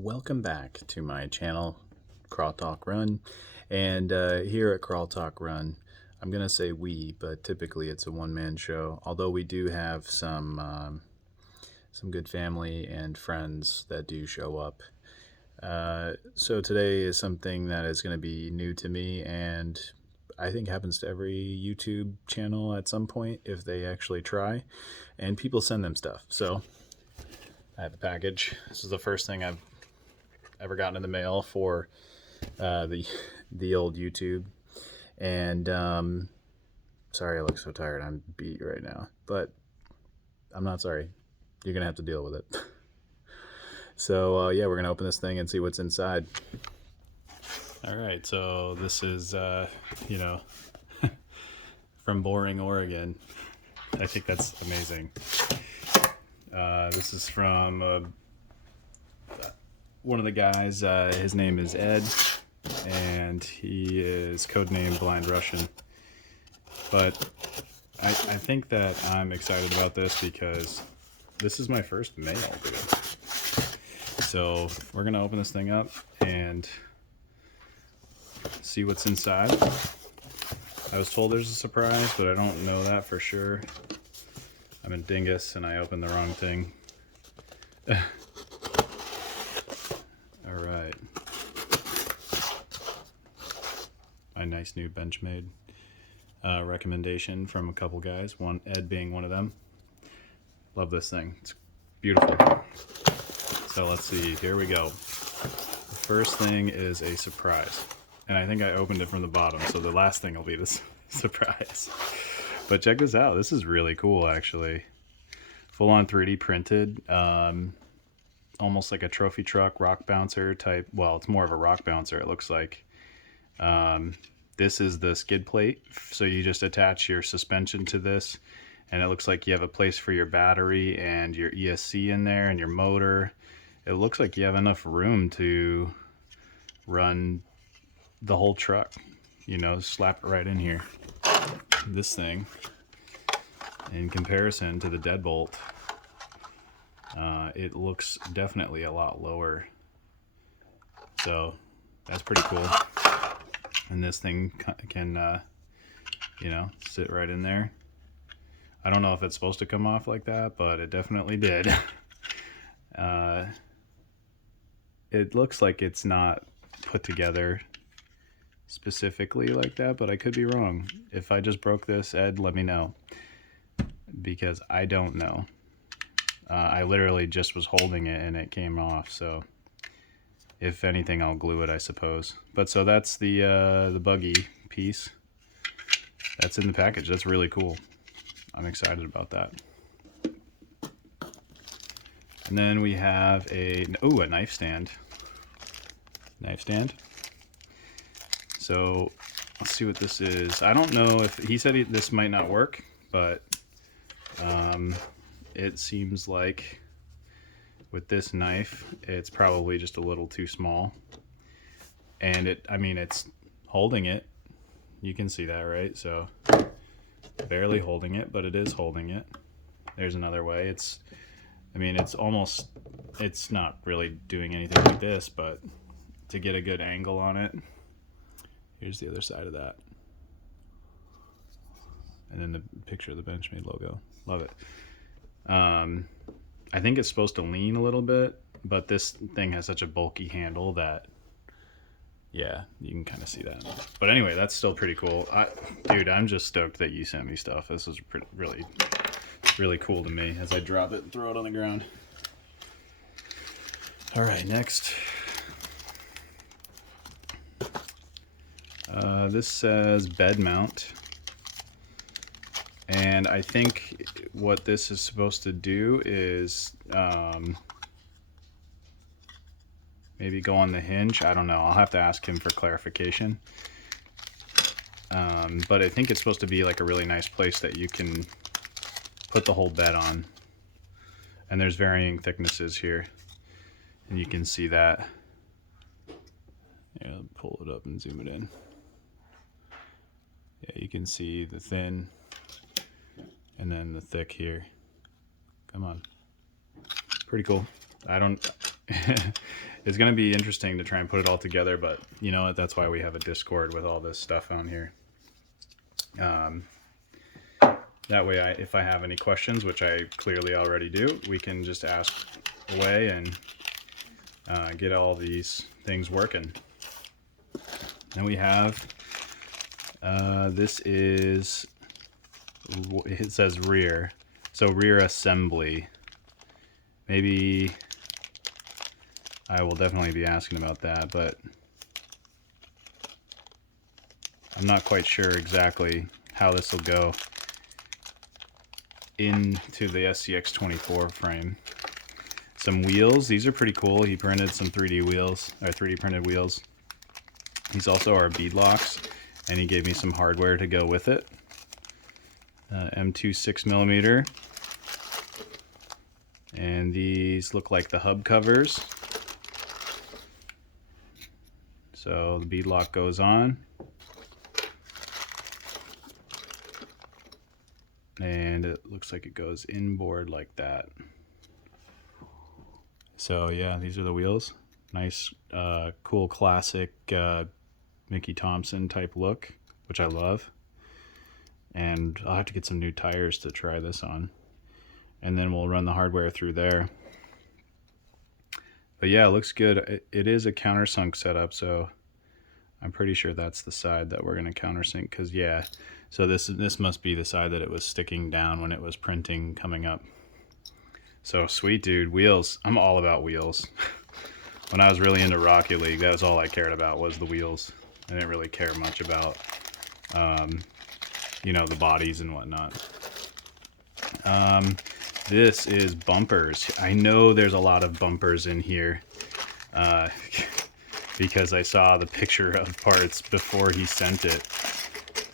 Welcome back to my channel, Crawl Talk Run. And here at Crawl Talk Run, I'm going to say we, but typically it's a one-man show, although we do have some good family and friends that do show up. So today is something that is going to be new to me, and I think happens to every YouTube channel at some point if they actually try, and people send them stuff. So I have a package. This is the first thing I've ever gotten in the mail for the old YouTube. And sorry I look so tired. I'm beat right now, but I'm not sorry. You're gonna have to deal with it. So yeah, we're gonna open this thing and see what's inside. All right, so this is from Boring, Oregon. I think that's amazing. This is from one of the guys. His name is Ed, and he is codenamed Blind Russian. But I think that I'm excited about this because this is my first mail, dude. So we're gonna open this thing up and see what's inside. I was told there's a surprise, but I don't know that for sure. I'm a dingus and I opened the wrong thing. All right. My nice new Benchmade recommendation from a couple guys, Ed being one of them. Love this thing. It's beautiful. So let's see. Here we go. The first thing is a surprise. And I think I opened it from the bottom, so the last thing will be the surprise. But check this out. This is really cool, actually. Full-on 3D printed. Almost like a trophy truck rock bouncer type. Well, it's more of a rock bouncer, it looks like. This is the skid plate. So you just attach your suspension to this, and it looks like you have a place for your battery and your ESC in there and your motor. It looks like you have enough room to run the whole truck, slap it right in here. This thing, in comparison to the deadbolt, it looks definitely a lot lower. So that's pretty cool. And this thing can, sit right in there. I don't know if it's supposed to come off like that, but it definitely did. It looks like it's not put together specifically like that, but I could be wrong. If I just broke this, Ed, let me know, because I don't know. I literally just was holding it and it came off, so if anything I'll glue it, I suppose. But so that's the buggy piece that's in the package. That's really cool. I'm excited about that. And then we have a knife stand. So let's see what this is. I don't know if he said this might not work, but it seems like with this knife, it's probably just a little too small. And it's holding it. You can see that, right? So barely holding it, but it is holding it. There's another way. It's not really doing anything like this, but to get a good angle on it, here's the other side of that. And then the picture of the Benchmade logo. Love it. I think it's supposed to lean a little bit, but this thing has such a bulky handle that, yeah, you can kind of see that. But anyway, that's still pretty cool. Dude, I'm just stoked that you sent me stuff. This is really cool to me as I drop it and throw it on the ground. All right, next. This says bed mount. And I think what this is supposed to do is maybe go on the hinge. I don't know. I'll have to ask him for clarification. But I think it's supposed to be like a really nice place that you can put the whole bed on. And there's varying thicknesses here. And you can see that. Yeah, pull it up and zoom it in. Yeah, you can see the thin and then the thick here. Come on. Pretty cool. it's going to be interesting to try and put it all together, but you know what? That's why we have a Discord with all this stuff on here. That way, if I have any questions, which I clearly already do, we can just ask away and get all these things working. Then we have, this is, it says rear. So rear assembly. Maybe I will definitely be asking about that, but I'm not quite sure exactly how this will go into the SCX24 frame. Some wheels. These are pretty cool. He printed some 3D wheels, or 3D printed wheels. These also are bead locks, and he gave me some hardware to go with it. M2 6mm. And these look like the hub covers. So the bead lock goes on. And it looks like it goes inboard like that. So yeah, these are the wheels. Nice, cool, classic Mickey Thompson type look, which I love. And I'll have to get some new tires to try this on. And then we'll run the hardware through there. But yeah, it looks good. It is a countersunk setup, so I'm pretty sure that's the side that we're going to countersink, because yeah, so this must be the side that it was sticking down when it was printing coming up. So sweet, dude. Wheels. I'm all about wheels. When I was really into Rocket League, that was all I cared about, was the wheels. I didn't really care much about, you know, the bodies and whatnot. This is bumpers. I know there's a lot of bumpers in here, because I saw the picture of parts before he sent it.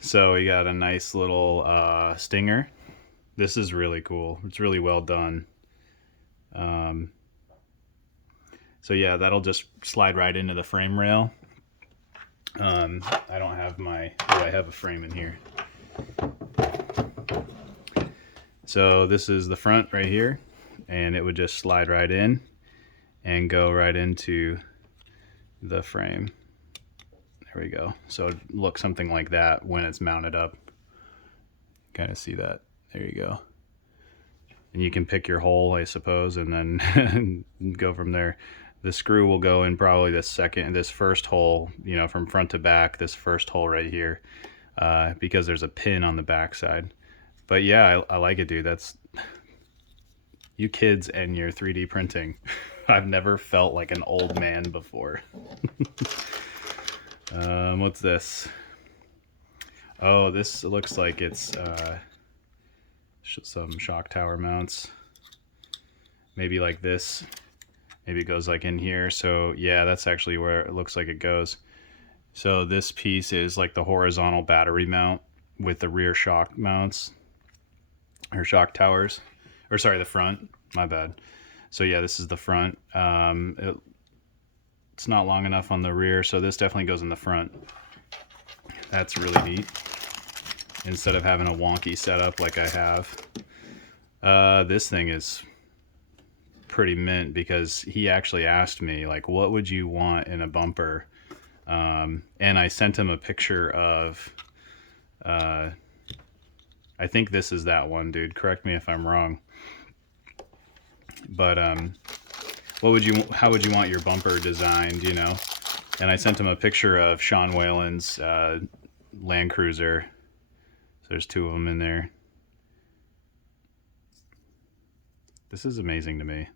So we got a nice little stinger. This is really cool. It's really well done. So yeah, that'll just slide right into the frame rail. I don't have my, oh, I have a frame in here. So this is the front right here, and it would just slide right in and go right into the frame. There we go. So it looks something like that when it's mounted up. Kind of see that. There you go. And you can pick your hole, I suppose, and then go from there. The screw will go in probably this first hole, you know, from front to back, this first hole right here, because there's a pin on the back side. But yeah, I like it, dude. That's, you kids and your 3D printing. I've never felt like an old man before. What's this? Oh, this looks like it's some shock tower mounts. Maybe like this. Maybe it goes like in here. So yeah, that's actually where it looks like it goes. So this piece is like the horizontal battery mount with the rear shock mounts, or shock towers, or sorry, the front, my bad. So yeah, this is the front. It's not long enough on the rear, so this definitely goes in the front. That's really neat, instead of having a wonky setup like I have. This thing is pretty mint, because he actually asked me, like, what would you want in a bumper? And I sent him a picture of, I think this is that one, dude. Correct me if I'm wrong. But how would you want your bumper designed, you know? And I sent him a picture of Sean Whalen's Land Cruiser. So there's two of them in there. This is amazing to me,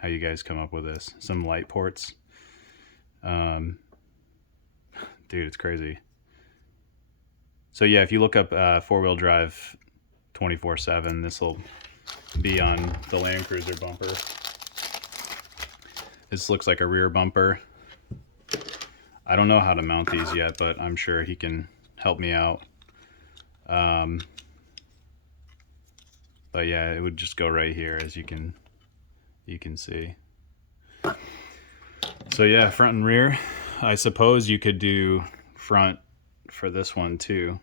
how you guys come up with this. Some light ports. Dude, it's crazy. So yeah, if you look up four-wheel drive 24/7, this will be on the Land Cruiser bumper. This looks like a rear bumper. I don't know how to mount these yet, but I'm sure he can help me out. But yeah, it would just go right here, as you can see. So yeah, front and rear. I suppose you could do front for this one too,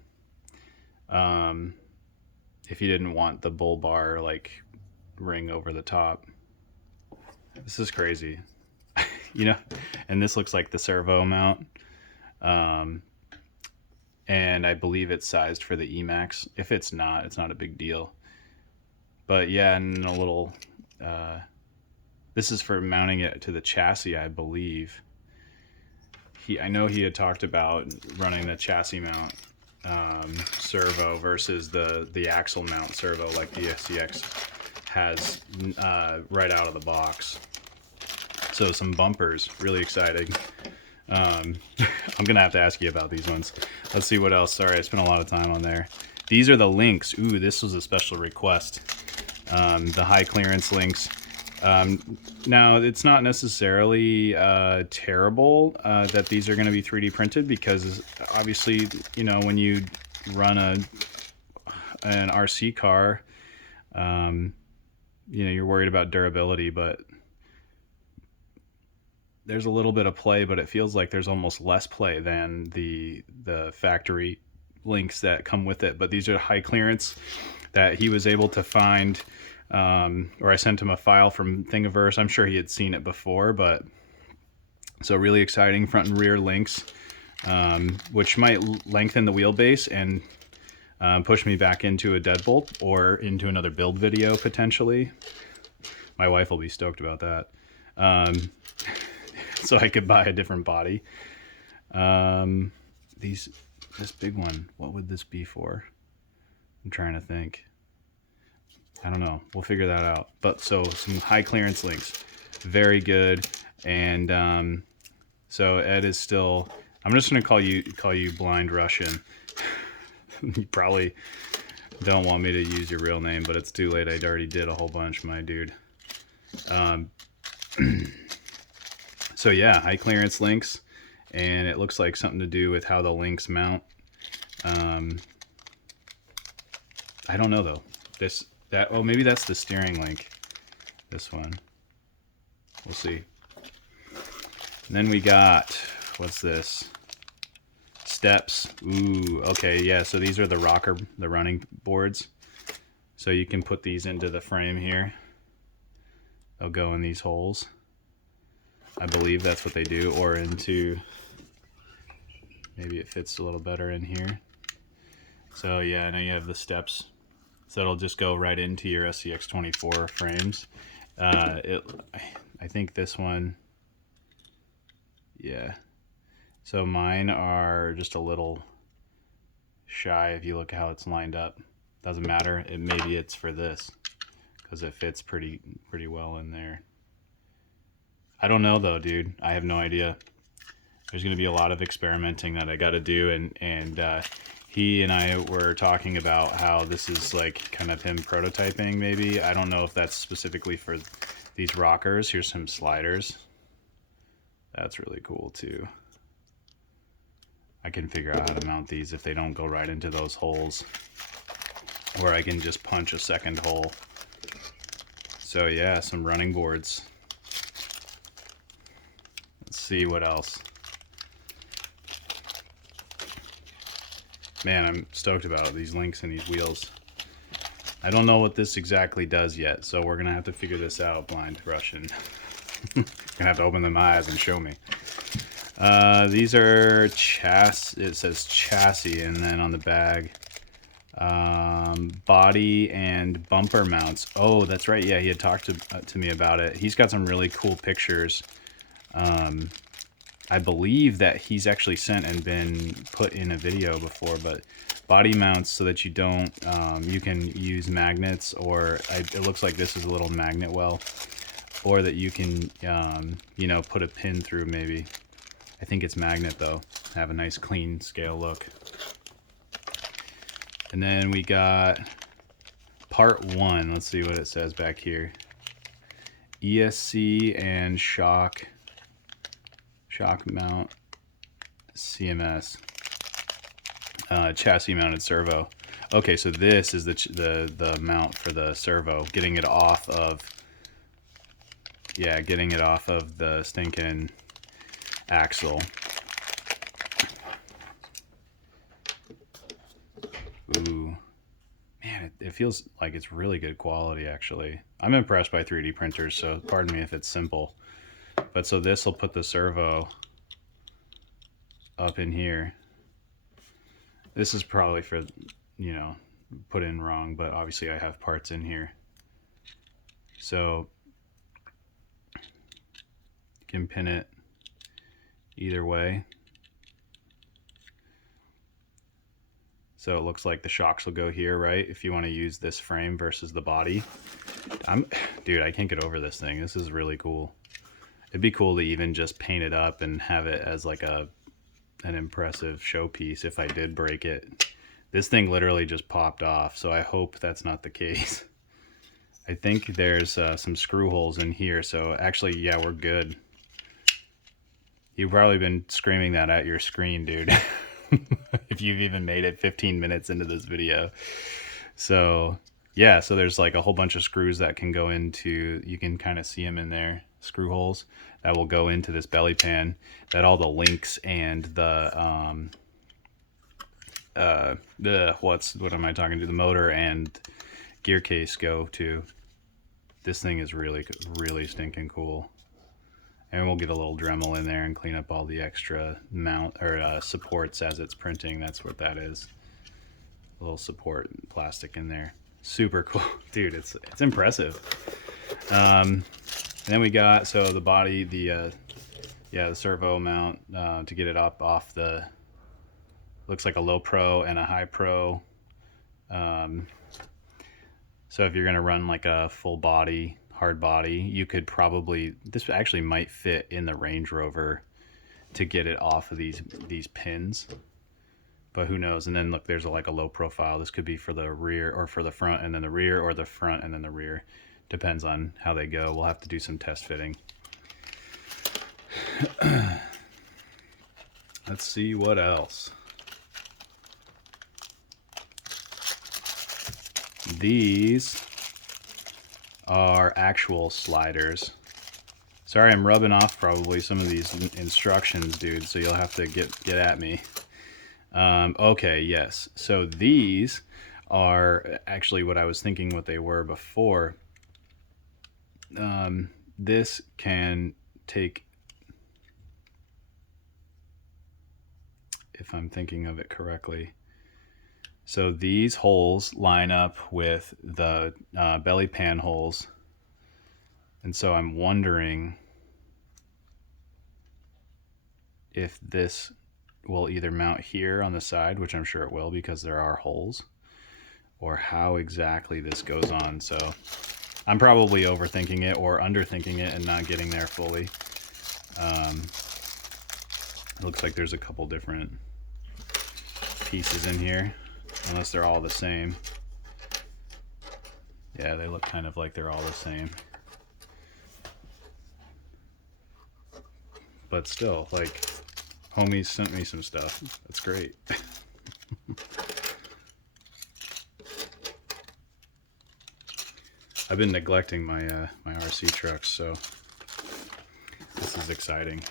if you didn't want the bull bar like ring over the top. This is crazy. you know, and this looks like the Servo Mount. And I believe it's sized for the Emax. If it's not a big deal. But yeah, and a little, this is for mounting it to the chassis, I believe. I know he had talked about running the chassis mount servo versus the axle mount servo like the SCX has right out of the box. So some bumpers, really exciting. I'm gonna have to ask you about these ones. Let's see what else. Sorry, I spent a lot of time on there. These are the links. Ooh, this was a special request. The high clearance links. Now, it's not necessarily terrible that these are going to be 3D printed, because obviously, you know, when you run an RC car, you know, you're worried about durability, but there's a little bit of play, but it feels like there's almost less play than the factory links that come with it. But these are high clearance that he was able to find. Or I sent him a file from Thingiverse. I'm sure he had seen it before, but so really exciting front and rear links, which might lengthen the wheelbase and push me back into a deadbolt or into another build video potentially. My wife will be stoked about that. So I could buy a different body. This big one, what would this be for? I'm trying to think. I don't know. We'll figure that out. But so some high clearance links, very good. And so Ed is still. I'm just gonna call you Blind Russian. You probably don't want me to use your real name, but it's too late. I already did a whole bunch, my dude. So yeah, high clearance links, and it looks like something to do with how the links mount. I don't know though. Oh, maybe that's the steering link. This one. We'll see. And then we got, what's this? Steps. Ooh, okay, yeah, so these are the running boards. So you can put these into the frame here. They'll go in these holes. I believe that's what they do, or into, maybe it fits a little better in here. So yeah, now you have the steps. So it'll just go right into your SCX24 frames. I think this one, yeah. So mine are just a little shy if you look how it's lined up. Doesn't matter. Maybe it's for this because it fits pretty well in there. I don't know though, dude. I have no idea. There's going to be a lot of experimenting that I got to do, and he and I were talking about how this is like kind of him prototyping maybe. I don't know if that's specifically for these rockers. Here's some sliders. That's really cool too. I can figure out how to mount these if they don't go right into those holes. Or I can just punch a second hole. So yeah, some running boards. Let's see what else. Man, I'm stoked about these links and these wheels. I don't know what this exactly does yet, so we're gonna have to figure this out, Blind Russian. Gonna have to open my eyes and show me. These are chassis. It says chassis, and then on the bag, body and bumper mounts. Oh, that's right. Yeah, he had talked to me about it. He's got some really cool pictures. I believe that he's actually sent and been put in a video before, but body mounts so that you don't, you can use magnets, or it looks like this is a little magnet well, or that you can, you know, put a pin through maybe. I think it's magnet though. Have a nice clean scale look. And then we got part 1. Let's see what it says back here. ESC and shock mount CMS, chassis mounted servo. Okay, so this is the mount for the servo, getting it off of the stinking axle. Ooh, man, it feels like it's really good quality actually. I'm impressed by 3D printers, so pardon me if it's simple. But so this will put the servo up in here. This is probably for, you know, put in wrong, but obviously I have parts in here. So you can pin it either way. So it looks like the shocks will go here, right? If you want to use this frame versus the body. Dude, I can't get over this thing. This is really cool. It'd be cool to even just paint it up and have it as like an impressive showpiece if I did break it. This thing literally just popped off, so I hope that's not the case. I think there's some screw holes in here, so actually, yeah, we're good. You've probably been screaming that at your screen, dude. If you've even made it 15 minutes into this video. So yeah, so there's like a whole bunch of screws that can go into, you can kind of see them in there, screw holes that will go into this belly pan, that all the links and the what am I talking to, the motor and gear case go to. This thing is really stinking cool. And we'll get a little Dremel in there and clean up all the extra mount or supports as it's printing. That's what that is. A little support plastic in there. Super cool, dude. It's impressive. And then we got, so the body, the servo mount to get it up off the, looks like a low pro and a high pro. So if you're gonna run like a full body, hard body, you could probably, this actually might fit in the Range Rover to get it off of these pins, but who knows. And then look, there's like a low profile. This could be for the rear or for the front and then the rear, or the front and then the rear. Depends on how they go. We'll have to do some test fitting. Let's see what else. These are actual sliders. Sorry, I'm rubbing off probably some of these instructions, dude, so you'll have to get at me. Okay, yes. So these are actually what I was thinking what they were before. This can take, if I'm thinking of it correctly, so these holes line up with the belly pan holes. And so I'm wondering if this will either mount here on the side, which I'm sure it will because there are holes, or how exactly this goes on. So I'm probably overthinking it or underthinking it and not getting there fully. It looks like there's a couple different pieces in here, unless they're all the same. Yeah, they look kind of like they're all the same. But still, like, homies sent me some stuff. That's great. I've been neglecting my my RC trucks, so this is exciting.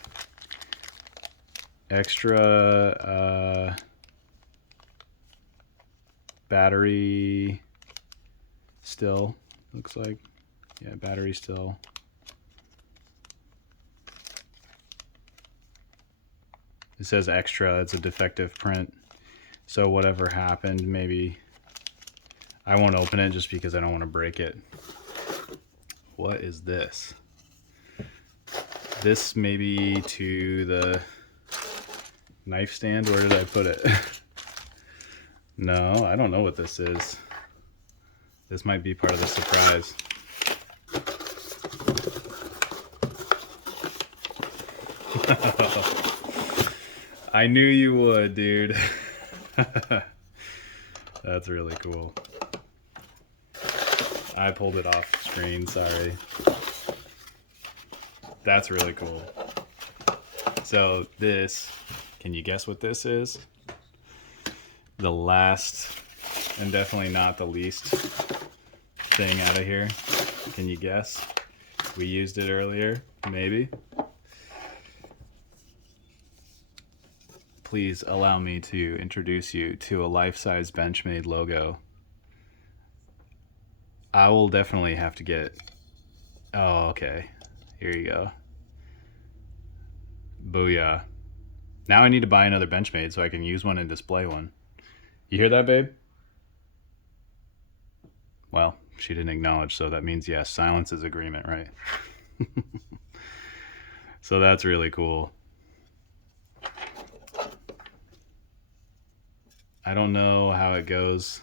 Extra battery still, looks like. Yeah, battery still. It says extra, it's a defective print. So whatever happened, maybe I won't open it just because I don't want to break it. What is this? This maybe to the knife stand? Where did I put it? No, I don't know what this is. This might be part of the surprise. I knew you would, dude. That's really cool. I pulled it off screen, sorry. That's really cool. So this, can you guess what this is? The last, and definitely not the least thing out of here. Can you guess? We used it earlier, maybe. Please allow me to introduce you to a life-size Benchmade logo. I will definitely have to get, oh, okay. Here you go. Booyah. Now I need to buy another Benchmade so I can use one and display one. You hear that, babe? Well, she didn't acknowledge, so that means yes. Silence is agreement, right? So that's really cool. I don't know how it goes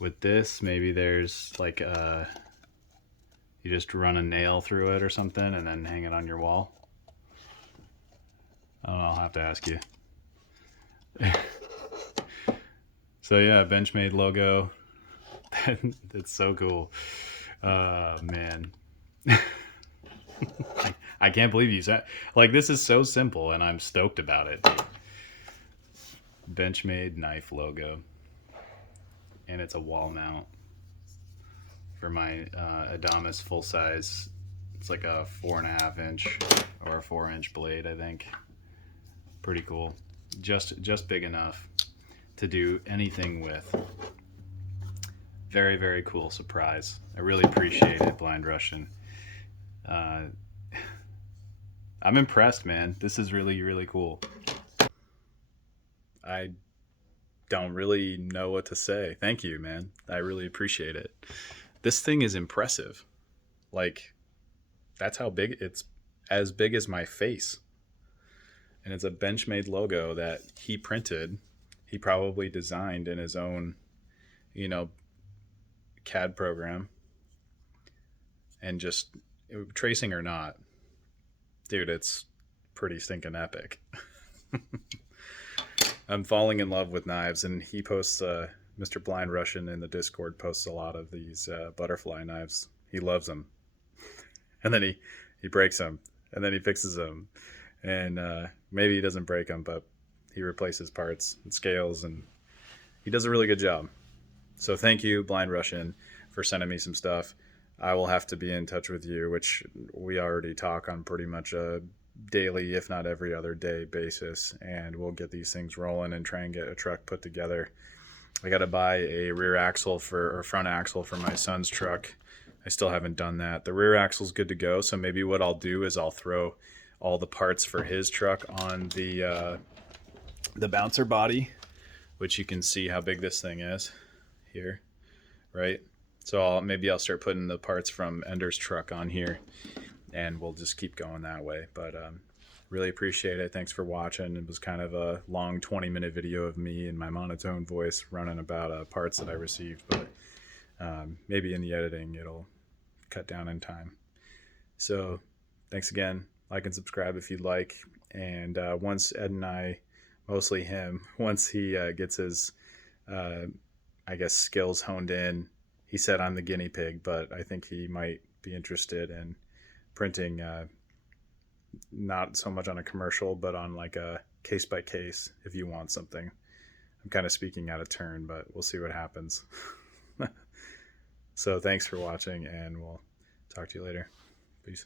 with this. Maybe there's like you just run a nail through it or something and then hang it on your wall. I don't know, I'll have to ask you. So yeah, Benchmade logo. That's so cool. Man. I can't believe you said, like, this is so simple and I'm stoked about it. Benchmade knife logo. And it's a wall mount for my Adamas full size. It's like a 4.5 inch or a 4-inch blade, I think. Pretty cool. Just big enough to do anything with. Very, very cool surprise. I really appreciate it, Blind Russian. I'm impressed, man. This is really, really cool. I don't really know what to say. Thank you, man. I really appreciate it. This thing is impressive. Like, that's how big it's, as big as my face. And it's a Benchmade logo that he printed. He probably designed in his own, CAD program. And just tracing or not, dude, it's pretty stinking epic. I'm falling in love with knives, and he posts, Mr. Blind Russian in the Discord posts a lot of these butterfly knives. He loves them. And then he breaks them, and then he fixes them. And maybe he doesn't break them, but he replaces parts and scales, and he does a really good job. So thank you, Blind Russian, for sending me some stuff. I will have to be in touch with you, which we already talk on pretty much a daily, if not every other day basis, and we'll get these things rolling and try and get a truck put together. I got to buy a rear axle or front axle for my son's truck. I still haven't done that. The rear axle's good to go, so maybe what I'll do is I'll throw all the parts for his truck on the bouncer body, which you can see how big this thing is here, right? So maybe I'll start putting the parts from Ender's truck on here, and we'll just keep going that way. But really appreciate it. Thanks for watching. It was kind of a long 20-minute video of me and my monotone voice running about parts that I received, but maybe in the editing it'll cut down in time. So thanks again. Like and subscribe if you'd like. And once Ed and I, mostly him, once he gets his skills honed in, he said I'm the guinea pig, but I think he might be interested in printing not so much on a commercial, but on like a case by case if you want something. I'm kind of speaking out of turn, but we'll see what happens. So thanks for watching, and we'll talk to you later. Peace.